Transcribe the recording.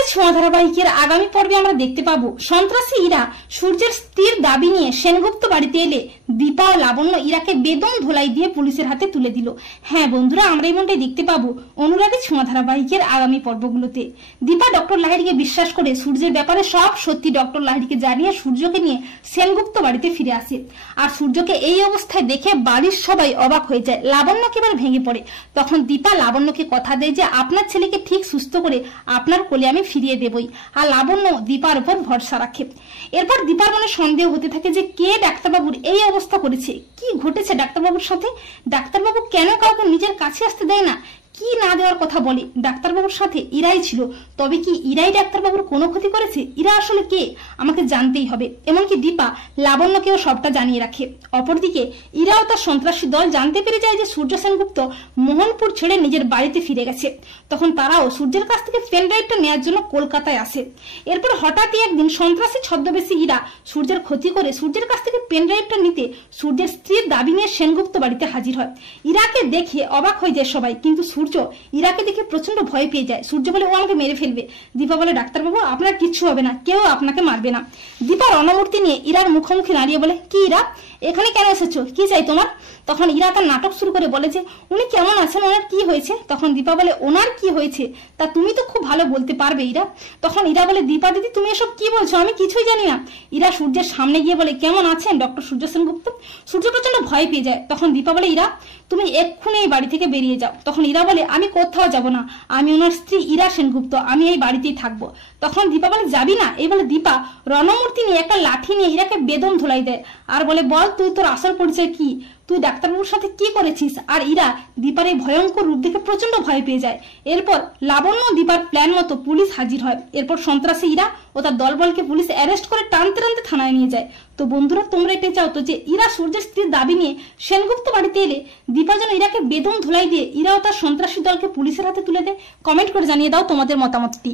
অনুরাগী ছোঁয়া ধারাবাহিকের আগামী পর্বে আমরা দেখতে পাবো সন্ত্রাসী ইরা সূর্যের স্ত্রীর দাবি নিয়ে সেনগুপ্ত বাড়িতে এলে দীপা ও লাবণ্য ইরাকে বেদম ধোলাই দিয়ে পুলিশের হাতে তুলে দিল। হ্যাঁ বন্ধুরা, আমরা এমনটাই দেখতে পাবো অনুরাগী ছোঁয়া ধারাবাহিকের আগামী পর্বগুলোতে। দীপা ডক্টর লাহিড়িকে বিশ্বাস করে সূর্যের ব্যাপারে সব সত্যি ডক্টর লাহিড়িকে জানিয়ে সূর্যকে নিয়ে সেনগুপ্ত বাড়িতে ফিরে আসে। আর সূর্যকে এই অবস্থায় দেখে বাড়ির সবাই অবাক হয়ে যায়। লাবণ্য একেবারে ভেঙে পড়ে। তখন দীপা লাবণ্যকে কথা দেয় যে আপনার ছেলেকে ঠিক সুস্থ করে আপনার কোলে আমি ফিরিয়ে দেবই। আর লাবণ্য দীপার উপর ভরসা রাখে। এরপর দীপার মনে সন্দেহ হতে থাকে যে কে ডাক্তারবাবুর এই অবস্থা করেছে, কি ঘটেছে ডাক্তারবাবুর সাথে, ডাক্তারবাবু কেন কাউকে নিজের কাছে আসতে দেয় না, কি না দেওয়ার কথা বলে। ডাক্তারবাবুর সাথে ইরাই ছিল, তবে কি ইরাই ডাক্তারবাবুর কোনো ক্ষতি করেছে? ইরা আসলে কে আমাকে জানতেই হবে। এমনকি দীপা লাবণ্যকেও সবটা জানিয়ে রাখে। অপরদিকে ইরাও তার সন্ত্রাসী দল জানতে পেরে যায় যে সূর্য সেনগুপ্ত মোহনপুর ছেড়ে নিজের বাড়িতে ফিরে গেছে। তখন তারাও সূর্যের কাছ থেকে পেন ড্রাইভটা নেওয়ার জন্য কলকাতায় আসে। এরপর হঠাৎই একদিন সন্ত্রাসী ছদ্মবেশী ইরা সূর্যের ক্ষতি করে সূর্যের কাছ থেকে পেন ড্রাইভটা নিতে সূর্যের স্ত্রীর দাবি নিয়ে সেনগুপ্ত বাড়িতে হাজির হয়। ইরাকে দেখে অবাক হয়ে যায় সবাই, কিন্তু সূর্য ইরাকে দেখে প্রচন্ড ভয় পেয়ে যায়। সূর্য বলে ও আমাকে মেরে ফেলবে। দীপা বলে ডাক্তারবাবু আপনার কিচ্ছু হবে না, কেউ আপনাকে মারবে না। দীপা রণমূর্তি নিয়ে ইরার মুখোমুখি দাঁড়িয়ে বলে কি ইরা, এখানে কেন এসেছো, কি চাই তোমার? তখন ইরা তার নাটক শুরু করে বলে যে উনি কেমন আছেন, ওনার কি হয়েছে? তখন দীপা বলে ওনার কি হয়েছে তা তুমি তো খুব ভালো বলতে পারবে ইরা। তখন ইরা বলে দীপা দিদি তুমি এসব কি বলছো, আমি কিছুই জানি না। ইরা সূর্যের সামনে গিয়ে বলে কেমন আছেন ডক্টর সূর্য সেনগুপ্ত? সূর্য প্রচন্ড ভয় পেয়ে যায়। তখন দীপা বলে ইরা তুমি এক্ষুনি এই বাড়ি থেকে বেরিয়ে যাও। তখন ইরা বলে আমি কোথাও যাব না, আমি ওনার স্ত্রী ইরা সেনগুপ্ত, আমি এই বাড়িতেই থাকবো। তখন দীপা বলে যাবি না? এই বলে দীপা রণমূর্তি নিয়ে একটা লাঠি নিয়ে ইরাকে বেদম ধোলাই দেয়। আর বলে বল তুই তোর আসল পরিচয় কি, তুই ডাক্তারবাবুর সাথে কি করেছিস? আর ইরা দীপার এই ভয়ঙ্কর রূপ দেখে প্রচন্ড ভয় পেয়ে যায়। এরপর লাবণ্য দীপার প্ল্যান মতো পুলিশ হাজির হয়। এরপর সন্ত্রাসী ইরা ও তার দলবলকে পুলিশ অ্যারেস্ট করে টানতে টানতে থানায় নিয়ে যায়। তো বন্ধুরা তোমরা এটা চাও তো যে ইরা সূর্যের স্ত্রীর দাবি নিয়ে সেনগুপ্ত বাড়িতে এলে দীপা যেন ইরাকে বেদম ধোলাই দিয়ে ইরা ও তার সন্ত্রাসী দলকে পুলিশের হাতে তুলে দেয়? কমেন্ট করে জানিয়ে দাও তোমাদের মতামতটি।